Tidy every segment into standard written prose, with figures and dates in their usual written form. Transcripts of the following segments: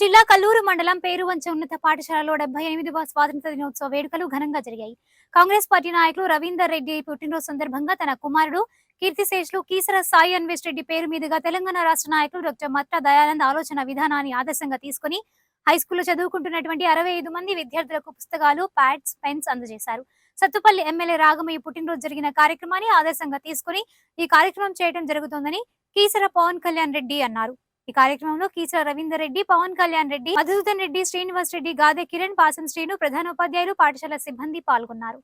జిల్లా కల్లూరు మండలం పేరువంచ ఉన్నత పాఠశాలలో 78వ స్వాతంత్ర దినోత్సవ వేడుకలు ఘనంగా జరిగాయి. కాంగ్రెస్ పార్టీ నాయకులు రవీందర్ రెడ్డి పుట్టినరోజు సందర్భంగా తన కుమారుడు కీర్తిశేషులు కీసర సాయి అన్వేష్ రెడ్డి పేరు మీదుగా తెలంగాణ రాష్ట్ర నాయకులు డాక్టర్ మట్ట దయానంద్ ఆలోచన విధానాన్ని ఆదర్శంగా తీసుకుని హైస్కూల్లో చదువుకుంటున్నటువంటి 65 మంది విద్యార్థులకు పుస్తకాలు, ప్యాడ్స్, పెన్స్ అందజేశారు. సత్తుపల్లి ఎమ్మెల్యే రాగమయ్య పుట్టినరోజు జరిగిన కార్యక్రమాన్ని ఆదర్శంగా తీసుకుని ఈ కార్యక్రమం చేయడం జరుగుతోందని కీసర పవన్ కళ్యాణ్ రెడ్డి అన్నారు. ఈ కార్యక్రమంలో కీసర రవీందర్ రెడ్డి, పవన్ కళ్యాణ్ రెడ్డి, మధుసూదన్ రెడ్డి, శ్రీనివాస్ రెడ్డి, గాదే కిరణ్, పాసం శ్రీను, ప్రధానోపాధ్యాయులు, పాఠశాల సిబ్బంది పాల్గొన్నారు.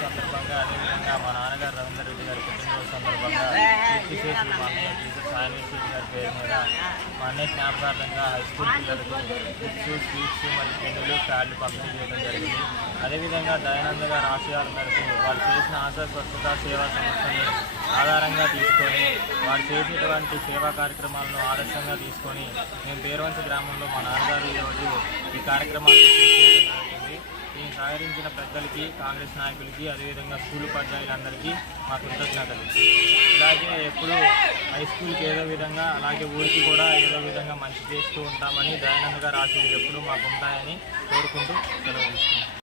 సందర్భంగా అదేవిధంగా మా నాన్నగారు రవీందర్ రెడ్డి గారి పుట్టినరోజు సందర్భంగా కీర్తిశేషులు మా అన్నయ్య కీసర సాయి అన్వేష్ రెడ్డి గారి పేరు మీద మా అన్నయ్య జ్ఞాపకార్థంగా హై స్కూల్ పిల్లలకు బుక్స్, స్వీట్స్ మరియు పెన్నులు, ప్యాడ్లు పంపిణీ చేయడం జరిగింది. అదేవిధంగా దయానంద గారి ఆశయాల మేరకు వారు చేసిన ఆశా స్వచ్ఛత సేవా సంస్థని ఆధారంగా తీసుకొని వారు చేసేటువంటి సేవా కార్యక్రమాలను ఆదర్శంగా తీసుకొని మేము పేరువంచ గ్రామంలో మా నాన్నగారు ఈరోజు ఈ కార్యక్రమాన్ని జరిగింది. దీన్ని సహకరించిన పెద్దలకి, కాంగ్రెస్ నాయకులకి, అదేవిధంగా స్కూల్ ఉపాధ్యాయులందరికీ మా కృతజ్ఞతలు. ఇలాగే ఎప్పుడు హై స్కూల్కి ఏదో విధంగా అలాగే ఊరికి కూడా ఏదో విధంగా మంచి చేస్తూ ఉంటామని దయానంద గారి ఆశీస్సులు ఎప్పుడూ మాకు ఉంటాయని కోరుకుంటూ సెలవు తీసుకుంటాం.